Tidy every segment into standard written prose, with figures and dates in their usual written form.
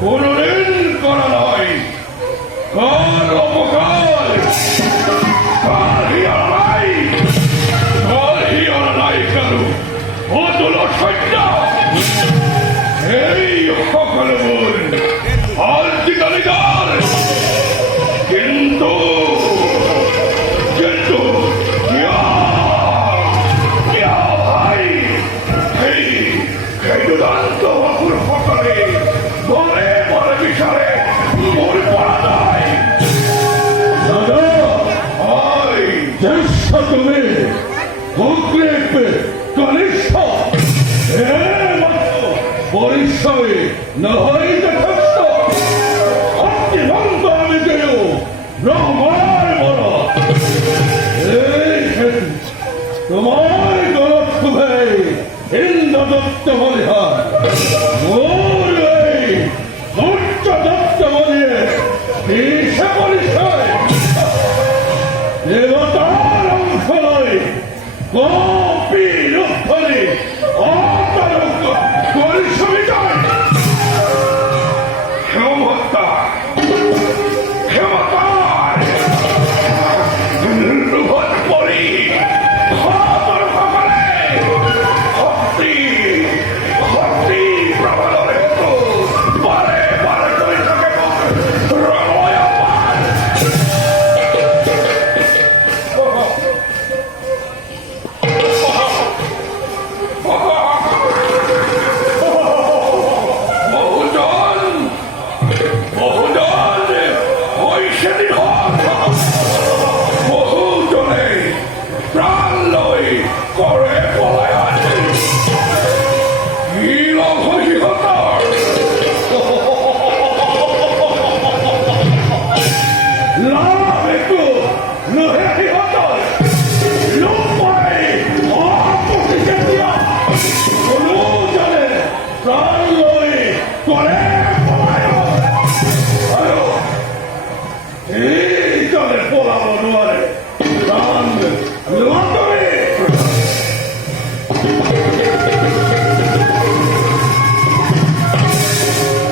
কোনদিন করা নয়। কার অপকার, কার হিয়ার নাই কারু অতুল সৈন্য। এই সকল মূল আলটিকালিকার, কিন্তু ভাই এই দুর্দান্ত অপুর সকলে বলে বলে বিষয়ে মূল পড়া যায়। জ্যেষ্ঠ তুমি কনিষ্ঠ পরিচয় নহই যথেষ্ট। অতিভন্ত আমি দেও ব্রহ্মার বড় তোমার গলত শুভে ইন্দ্রদত্ত বলিহার মোর এই সূর্য দত্ত বলিয়ে দেশে পরিচয় দেবতার অংশ নয়। কপি রক্ষণে অতারক পরিশ্রমিতায় ক্ষমতা ক্ষমতায় রূপত পরি খতর সকলে শক্তি শক্তি প্রবলরে বারে বারে করে থাকে রণয় পান। বহুজন বহুজন ওই সেদিন বহুজনে প্রাণ লই করে পলায় আছে। কি অঘোষিতর লাভ একটু নহে হতর লোক পাই অপরিচে দিয়া কোনো জানে প্রাণ লই করে পলায়ন। আরো এই জলে পোলাবো নোয়ারে প্রাণ লুয়াতরে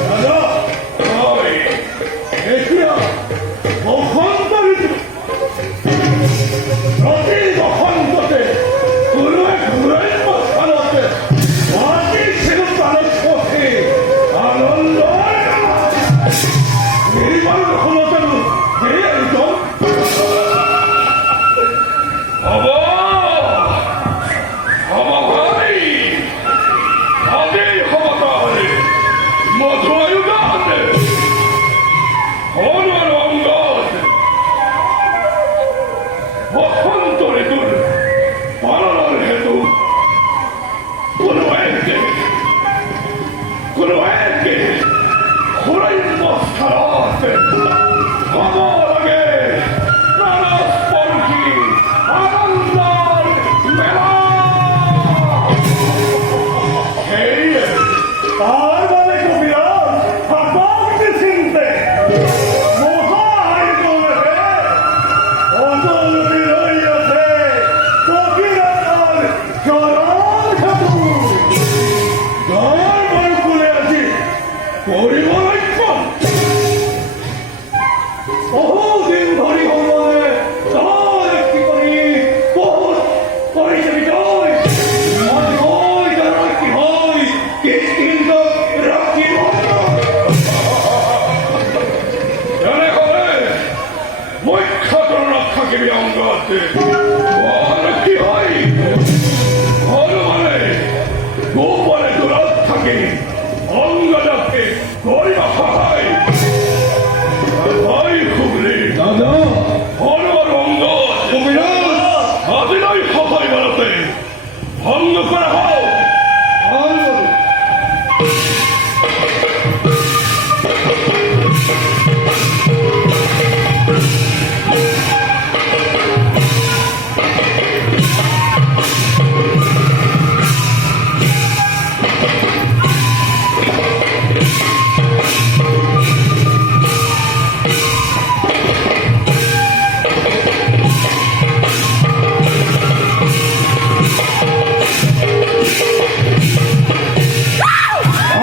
দাদা ওই দেখিয়া বসন্ত ঋতু প্রতি বসন্ততে কোনো এক ঘুরাইব স্থানতে মাটি ছিল প্রাণের পথে আনন্দ নির্মাণ ক্ষমতার একজন হব হব ভাই তাদের ক্ষমতার মধুআয়ুদান হনর অঙ্গদ বসন্ত ঋতুর পালনের হেতু কোনো এককে হরাইব স্থানত হব লাগে প্রাণস্পর্শী আনন্দর মেলা। সেই তার মানে কবিরাজ ঠাকুরকে চিনতে মহাই বলেছে অতল রইয়াছে কবিরাজ